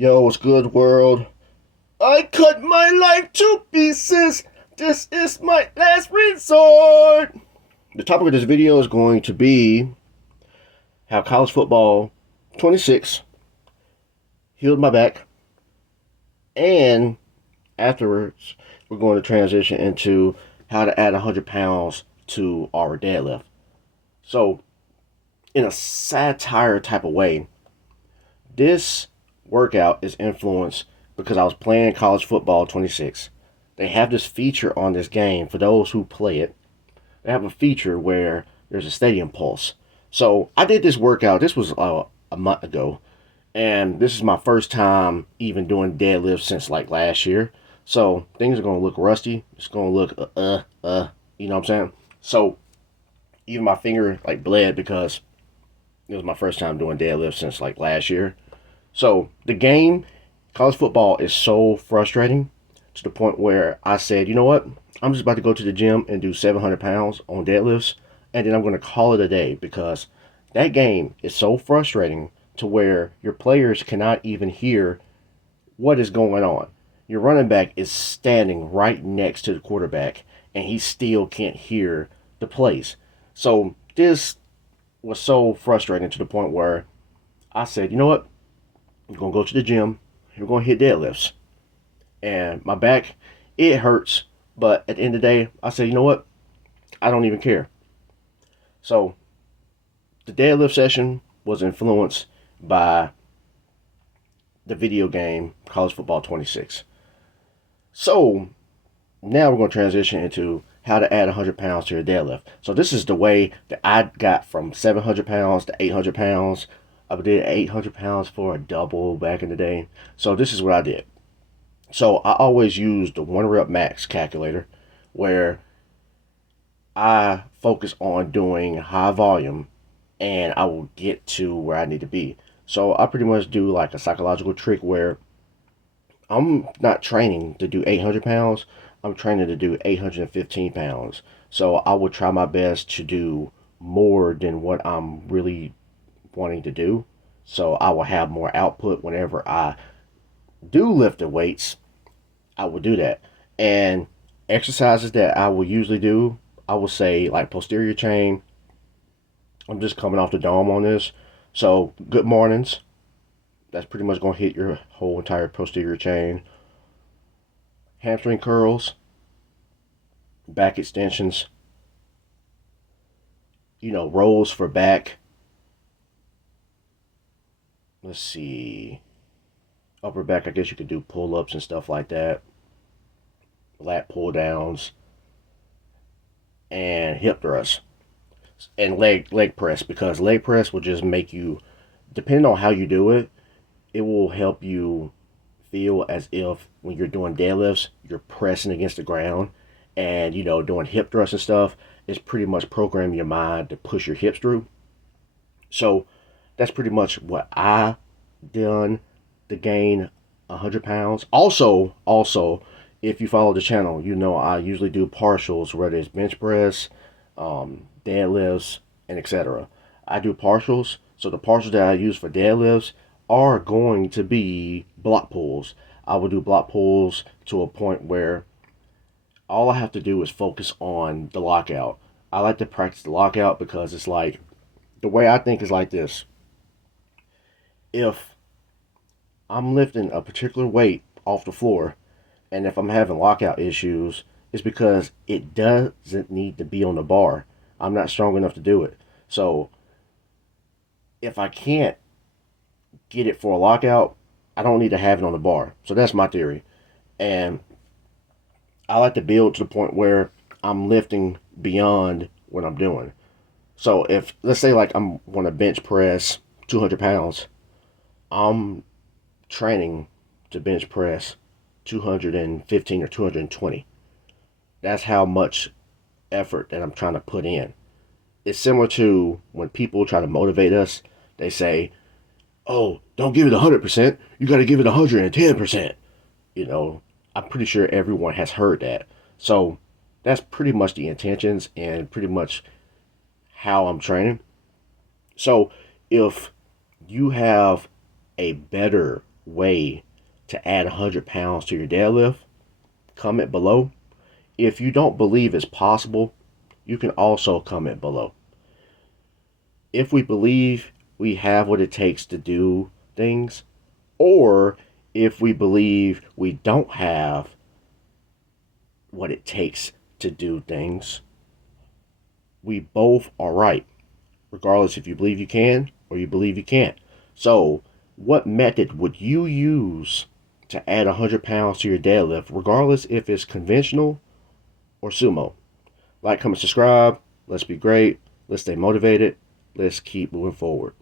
Yo, what's good, world? I cut my life to pieces. This is my last resort. The topic of this video is going to be how college football 26 healed my back, and afterwards, we're going to transition into how to add 100 pounds to our deadlift. So, in a satire type of way, this workout is influenced because I was playing college football 26. They have this feature on this game for those who play it. They have a feature where there's a stadium pulse. So I did this workout. This was a month ago, and this is my first time even doing deadlifts since like last year. So things are gonna look rusty. It's gonna look you know what I'm saying? So even my finger like bled because it was my first time doing deadlifts since like last year. So the game, college football, is so frustrating to the point where I said, you know what? I'm just about to go to the gym and do 700 pounds on deadlifts, and then I'm going to call it a day because that game is so frustrating to where your players cannot even hear what is going on. Your running back is standing right next to the quarterback, and he still can't hear the plays. So this was so frustrating to the point where I said, you know what? I'm going to go to the gym. We're going to hit deadlifts. And my back, it hurts. But at the end of the day, I said, you know what? I don't even care. So the deadlift session was influenced by the video game College Football 26. So now we're going to transition into how to add 100 pounds to your deadlift. So this is the way that I got from 700 pounds to 800 pounds. I did 800 pounds for a double back in the day. So this is what I did. So I always use the 1 rep max calculator where I focus on doing high volume and I will get to where I need to be. So I pretty much do like a psychological trick where I'm not training to do 800 pounds. I'm training to do 815 pounds. So I will try my best to do more than what I'm really wanting to do. So I will have more output whenever I do lift the weights. I will do that. And exercises that I will usually do, I will say like posterior chain. I'm just coming off the dome on this. So good mornings. That's pretty much going to hit your whole entire posterior chain. Hamstring curls. Back extensions. Rolls for back. Let's see. Upper back, I guess you could do pull-ups and stuff like that. Lat pull-downs. And hip thrusts. And leg press, because leg press will just make you, depending on how you do it, it will help you feel as if when you're doing deadlifts, you're pressing against the ground. And, doing hip thrusts and stuff is pretty much programming your mind to push your hips through. So that's pretty much what I done to gain 100 pounds. Also, if you follow the channel, I usually do partials, whether it's bench press, deadlifts, and etc. I do partials. So the partials that I use for deadlifts are going to be block pulls. I will do block pulls to a point where all I have to do is focus on the lockout. I like to practice the lockout because it's like, the way I think is like this. If I'm lifting a particular weight off the floor, and if I'm having lockout issues, it's because it doesn't need to be on the bar. I'm not strong enough to do it. So if I can't get it for a lockout, I don't need to have it on the bar. So that's my theory. And I like to build to the point where I'm lifting beyond what I'm doing. So if, let's say like I'm want to bench press 200 pounds, I'm training to bench press 215 or 220. That's how much effort that I'm trying to put in. It's similar to when people try to motivate us. They say, oh, don't give it 100%. You got to give it 110%. I'm pretty sure everyone has heard that. So that's pretty much the intentions and pretty much how I'm training. So if you have a better way to add 100 pounds to your deadlift, comment below. If you don't believe it's possible, you can also comment below. If we believe we have what it takes to do things, or if we believe we don't have what it takes to do things, we both are right, regardless if you believe you can or you believe you can't. So, what method would you use to add 100 pounds to your deadlift, regardless if it's conventional or sumo? Like, comment, subscribe. Let's be great. Let's stay motivated. Let's keep moving forward.